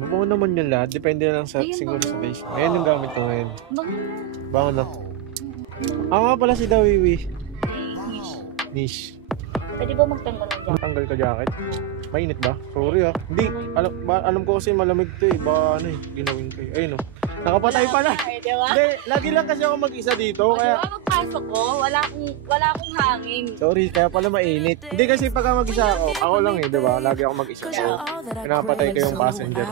Mabango naman yun lahat. Depende lang sa, siguro sa taste. Ayan yung gamit ko ngayon. Bango na. Ako nga pala si Dawiwi. Niche. Pwede ba magtanggal ng jacket? Tanggal ka jacket? Mainit ba? Sorry ah. Hindi. Alam ko kasi malamig to eh. Baka ano eh. Ginawin ko eh. Ayun oh. Nakapatay pala. Hindi. Lagi lang kasi ako mag-isa dito. Kaya... Diba magpasok ko? Wala akong hangin. Sorry. Kaya pala mainit. Hindi kasi pagka mag-isa ako lang eh. Diba? Lagi ako mag-isa. So, pinapatay ko yung passenger.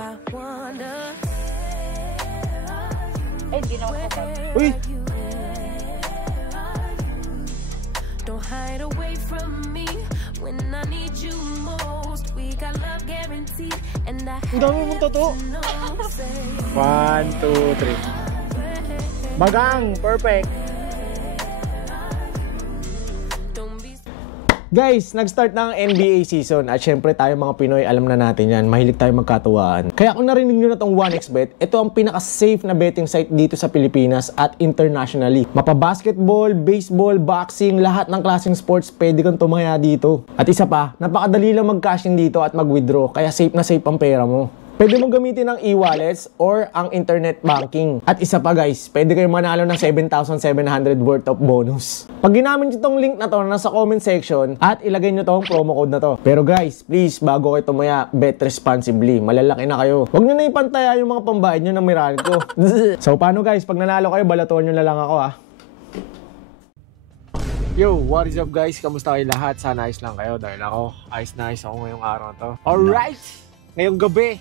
Eh, di naman ko. Uy! Don't hide away from me when I need you most. We got love guaranteed and I Ang dami mong totoo. 1, 2, 3. Bagang! Perfect! Guys, nag-start na ang NBA season at syempre tayo mga Pinoy, alam na natin yan, mahilig tayo magkatuwaan. Kaya kung narinig nyo na tong 1xBet, ito ang pinaka-safe na betting site dito sa Pilipinas at internationally. Mapa-basketball, baseball, boxing, lahat ng klaseng sports, pwede kang tumaya dito. At isa pa, napakadali lang mag-cash in dito at mag-withdraw, kaya safe na safe ang pera mo. Pwede mong gamitin ang e-wallets or ang internet banking. At isa pa guys, pwede kayong manalo ng 7,700 worth of bonus. Pag ginamit nyo tong link na to na nasa comment section at ilagay nyo tong promo code na to. Pero guys, please, bago kayo tumaya, bet responsibly. Malalaki na kayo. Huwag nyo na ipantaya yung mga pambayad nyo ng Meralco. So paano guys, pag nanalo kayo, balatuan nyo na lang ako ah. Yo, what is up guys? Kamusta kayo lahat? Sana ayos lang kayo dahil ako, ayos na ayos ako ngayong araw na to. Alright! Ngayong gabi,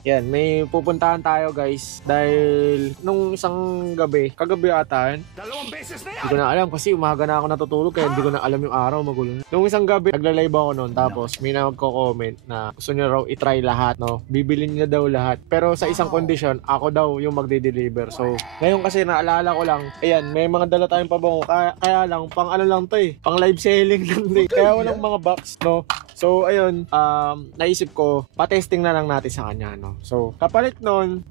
yan, may pupuntahan tayo guys dahil nung isang gabi, kagabi ata yun. 2 beses na yan! Hindi ko na alam kasi umaga na ako natutulog kaya hindi ko na alam yung araw, magulo. Nung isang gabi, nagla-live ako noon tapos may nagko-comment na gusto niya raw itry lahat, no? Bibilin niya daw lahat. Pero sa isang condition, ako daw yung magde-deliver. So, ngayon kasi naalala ko lang, ayan, may mga dala tayong pabango. Kaya lang, pang ano lang to eh. Pang live selling lang din. Kaya walang mga box, no? So, ayun, naisip ko, patesting na lang natin sa kanya, no? So, kapalit nun,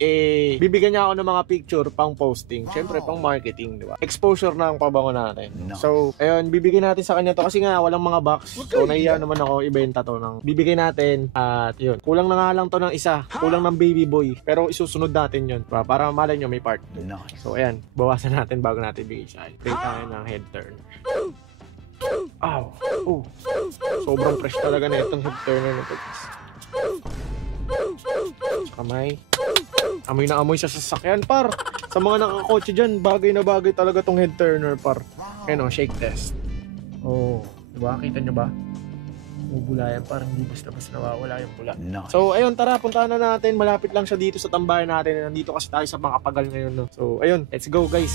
bibigyan niya ako ng mga picture pang posting. Siyempre, pang marketing, di ba? Exposure na ang pabango natin. So, ayun, bibigyan natin sa kanya to kasi nga, walang mga box. So, nahiya naman ako ibenta to ng bibigyan natin. At yun, kulang na nga lang to ng isa. Kulang ng baby boy. Pero isusunod natin yun. Diba? Para malay nyo may part. So, ayan, bawasan natin bago natin bigay siya. Play tayo ng head turn. Ow! Oh! Sobrang fresh talaga na itong head turner na ito. Kamay. Amoy na amoy sa sasakyan, par. Sa mga nakakotse dyan, bagay na bagay talaga tong head turner, par. Ayun o, shake test. Oh, diba? Kita nyo ba? Bubula yan, par. Hindi basta-basta nawawala yung bula. So, ayun, tara, puntahan na natin. Malapit lang siya dito sa tambayan natin. Nandito kasi tayo sa mga kapagal ngayon, no? So, ayun, let's go, guys.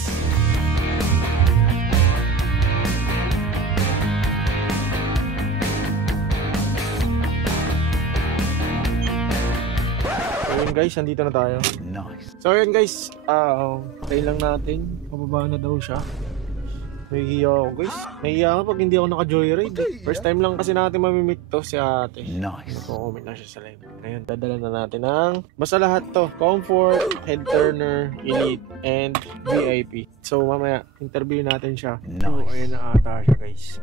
Guys, nandito na tayo. Nice. So yun guys, tayo lang natin. Pababa na daw siya. Nahihiya ako guys. Nahihiya ako pag hindi ako naka-joyride. First time lang kasi natin mamimit to si ate. Nice. Nagko-comment na siya sa live. Ngayon, dadala na natin ng basta lahat to. Comfort, head turner, elite, and VIP. So mamaya, interview natin siya. Nice. So ayun na ata siya guys.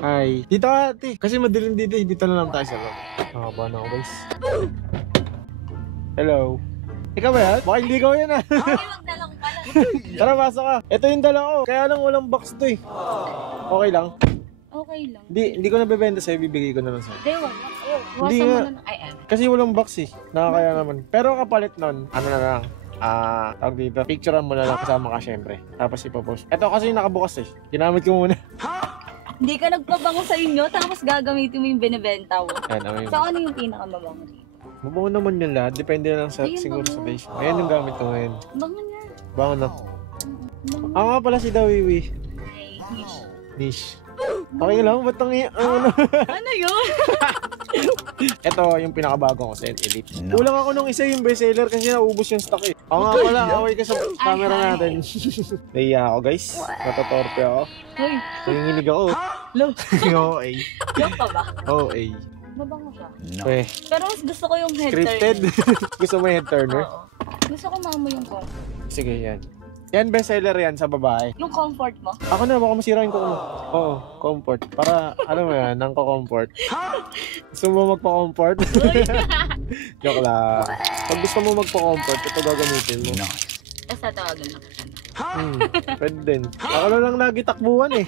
Hi. Dito ate. Kasi madilim dito. Dito na lang tayo sa loob. Nakaba na ako guys. Hello. Ikaw ba yan? Baka hindi ko yan ah. Okay, magdala ko pala. Tara, pasok ka. Ito yung dala ko. Kaya lang walang box to eh. Okay lang? Okay lang. Hindi ko nabibenta sa'yo. Bibigay ko na lang sa'yo. Hindi, wala. Hindi nga. Ay. Kasi walang box eh. Nakakaya naman. Pero kapalit nun, ano na lang. Tawag dito. Picturean mo na lang kasama ka syempre. Tapos ipopost. Ito kasi yung nakabukas eh. Ginamit ko muna. Hindi ka nagpabango sa inyo, tapos gagamitin mo yung binibenta mo. Ayan, So, ano yung pinakamabango dito? mabango naman yun lahat. Depende lang sa siguro sa taste. Ayan yung gamit ko ngayon. Bango niya. Bango na. Ako nga pala si Dawiwi. Niche. Okay lang, ba't ang ano? Ano yun? Ito yung pinakabago ko sa Elite. Kulang ako nung isa yung bestseller kasi naubos yung stock eh. Ako nga pala, away ka sa camera natin. Nahiya ako guys. Natatorpe ako. Hoy. Nanginginig ako. Low. OA. Joke pa ba? OA. Mabango siya. Eh, Pero mas gusto ko yung head scripted. turner. Gusto mo yung head turner? Oo. Gusto ko mamo yung comfort. Sige yan. Yan, bestseller yan sa babae. Yung comfort mo. Ako na, baka masira yung kuko mo. Oo, comfort. Para, alam mo yan, nang comfort. Gusto mo magpa-comfort? Joke lang. Pag gusto mo magpa-comfort, ito gagamitin mo. Basta tawagan mo. Pwede din. Ako na lang lagi takbuhan eh.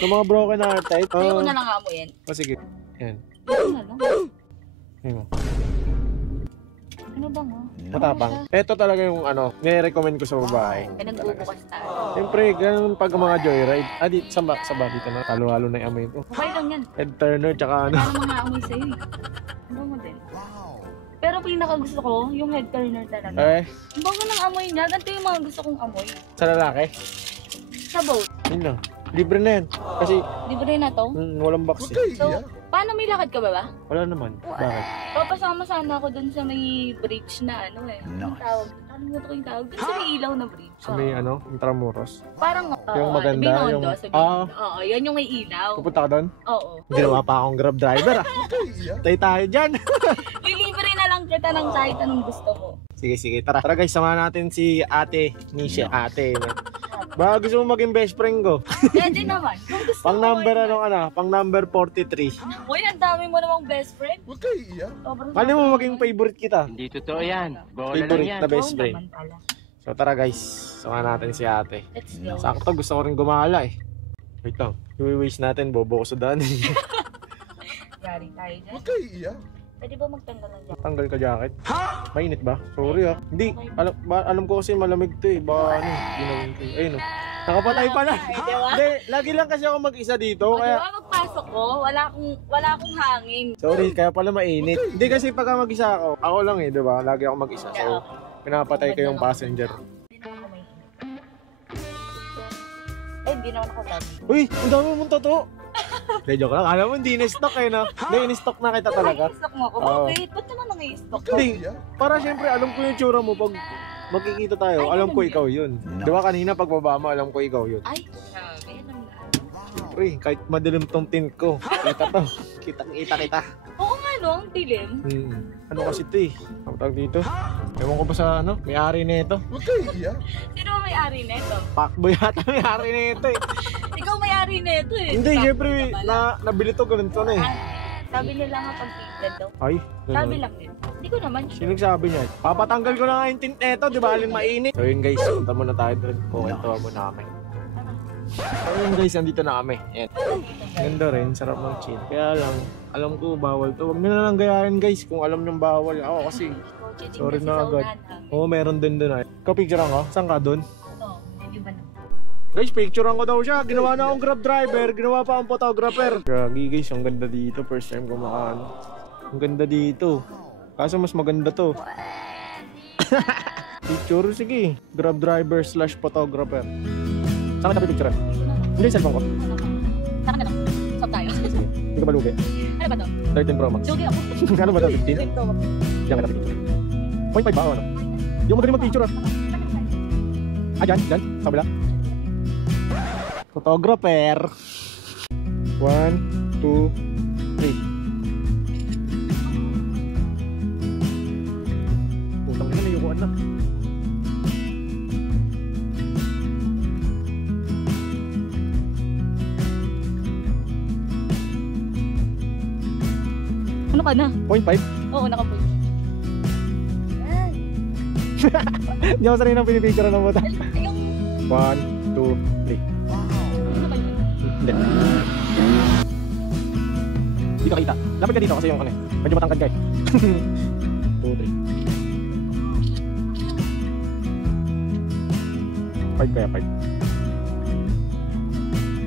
Sa mga broken heart type. Ayoko na lang amuyin. Sige. Yan. Ayoko na lang. Ayun. Ano ba mo? Matapang. Ito talaga yung nire-recommend ko sa babae. Pinagbubukas tayo. Siyempre, ganun pag mga joyride. Dito, saba dito na. Halo-halo na yung amoy ko. Okay lang yan. Head turner, tsaka Wala namang naamoy sa'yo eh. Ano mo din? Pero pinaka gusto ko, yung head turner talaga. Ang bango ng amoy niya. Ganito yung mga gusto kong amoy. Sa lalaki? Sa boat. Yun lang. Libre na yan. Kasi, Di ba rin na to? walang box eh. So, paano may lakad ka ba? Wala naman. Bakit? Papasama sana ako dun sa may bridge na Ang tawag. Ano mo ito yung tawag? Dun sa may ilaw na bridge. Sa may Intramuros. Parang, Yung maganda, Binondo. yung- Sa Binondo. Oo, yan yung may ilaw. Pupunta ka doon? Oo. Ginawa pa akong grab driver tayo dyan. Lilibre na lang kita ng kahit anong gusto mo. Sige. Tara guys, samahan natin si Ate Nisha. Ate. Baka gusto mo maging best friend ko. Pwede naman. Kung gusto Pang mo. number pang number 43. Uy, ang dami mo namang best friend. Sobrang Paano mo maging favorite kita? Hindi totoo yan. Bola lang Favorite yan. na best Oo friend. naman pala. So tara guys, samahan natin si Ate. Let's go. Sakto, gusto ko rin gumala eh. Wait lang, i-waste natin, bobo ko sa daan. Yari tayo dyan. Pwede ba magtanggal ng jacket? Tanggal ka jacket. Mainit ba? Sorry ah. Hindi, alam ko kasi malamig to eh. Baka ginawin ko eh. Ayun oh. Nakapatay pala. Di ba? Hindi, lagi lang kasi ako mag-isa dito. O, Kaya, di ba magpasok ko? Wala akong hangin. sorry, kaya pala mainit. Hindi kasi pagka mag-isa ako lang eh, di ba? Lagi ako mag-isa. So, pinapatay ko yung passenger. Hindi naman ako may hindi naman ako dami. Uy, ang dami mong tato. Hindi, joke lang. Alam mo, hindi na-stock eh, no? Hindi, in-stock na kita talaga. Ay, stock mo ako. Oo. Bakit? Ba't naman nang-i-stock ko? Hindi, para syempre, alam ko yung tsura mo pag magkikita tayo. Ay, Alam ko ganun ikaw yun. Di ba kanina pagbaba mo, alam ko ikaw yun. Ay, grabe. Alam na. Pre, kahit madilim tong tint ko, kita to. Kitang-kita kita. Oo nga no, ang dilim. Ano kasi ito eh? Ang tawag dito? Ewan ko ba sa may-ari na ito? Sino ba may-ari na ito? Pakboy yata may-ari na ito eh. Ikaw may-ari na ito eh. Hindi, Sabi syempre, ka pala. nabili to ganito na eh. Sabi nila nga pag tinted daw. Ay, Sabi ganun. lang din. Hindi ko naman sure. Sinong sabi niya? Papatanggal ko na nga yung tint nito, di ba? Alin mainit. So yun guys, punta muna tayo doon. Kuwentuhan muna kami. So yun guys, nandito na kami. Yan. Ganda rin, sarap ng chill. Kaya lang, alam ko bawal to. Huwag nyo na lang gayahin guys kung alam nyo bawal. Ako kasi, Ikaw, cheating sorry kasi na sa agad. unahan, ha? Oo, meron din doon ay. Ikaw picturean ko? Saan ka doon? Ito, hindi ba na? Guys, picturean ko daw siya. Ginawa na akong grab driver. Ginawa pa akong photographer. Gagi guys, ang ganda dito. First time ko makaano. Ang ganda dito. Kaso mas maganda to. Picture, sige. Grab driver / photographer. Saan ka picturean? Hindi, cellphone ko. Saka na lang. Stop tayo. Sige. Hindi ka malugi. Ano ba to? 13 Pro Max. Lugi ako. Ano ba ito? 15? Ito. Diyan ka na picture. 0.5 ba o ano? Yung magaling mag-picture ah. Dyan. Sa kabila. Photographer. 1, 2, 3. Putang ina, nayukuan na. Ano ka na? 0.5? Oo, nakapoy. Hindi ako sanay ng pinipicture ng buta. Yung... 1, 2, 3. Ano ba yun? Hindi. Hindi ka kita. Lapit ka dito kasi yung ano eh. Medyo matangkad ka eh. 2, 3. 5 kaya 5.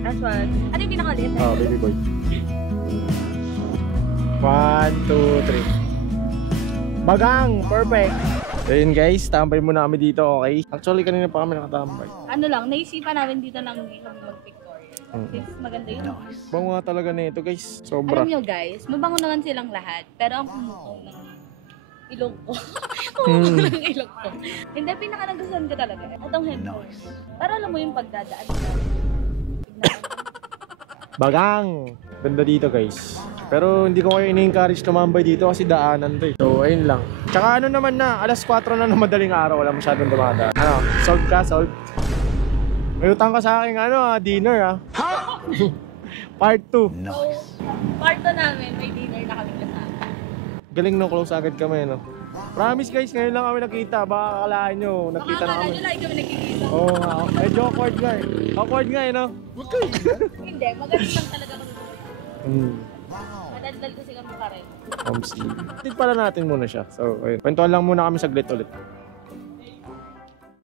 Last one. Ano yung pinakaliit? Oh, baby boy. 1, 2, 3. Bagang! Perfect! Ayun guys, tambay muna kami dito, okay? Actually, kanina pa kami nakatambay. Ano lang, naisipan namin dito lang kami mag-pictorial. Since maganda yun. Bango nga talaga na ito guys. Sobra. Alam nyo guys, mabango naman silang lahat. Pero ang kumukong ng ilong ko. Kumukong ng ilong ko. Hindi, pinaka nagustuhan ko talaga. Itong headphone. Para alam mo yung pagdadaan. Bagang! Ganda dito guys. Pero hindi ko kayo ini-encourage tumambay dito kasi daanan to eh. So ayun lang. Tsaka ano naman na, alas 4 na ng madaling araw, wala masyadong dumadaan. Ano, solve ka, solve. May utang ka sa akin dinner Part 2. So, part 2 namin, may dinner na kami kasama. Galing no, close agad kami no. Promise guys, ngayon lang kami nakita. Baka akalain nyo, nakita na kami. Nyo lagi kami nagkikita. Oo nga, medyo awkward nga eh. Awkward nga eh no. Hindi, magaling lang talaga kami. Hmm. Madaldal kasi kami pareho. Tig pala natin muna siya. So, ayun. Kwentuhan lang muna kami saglit ulit.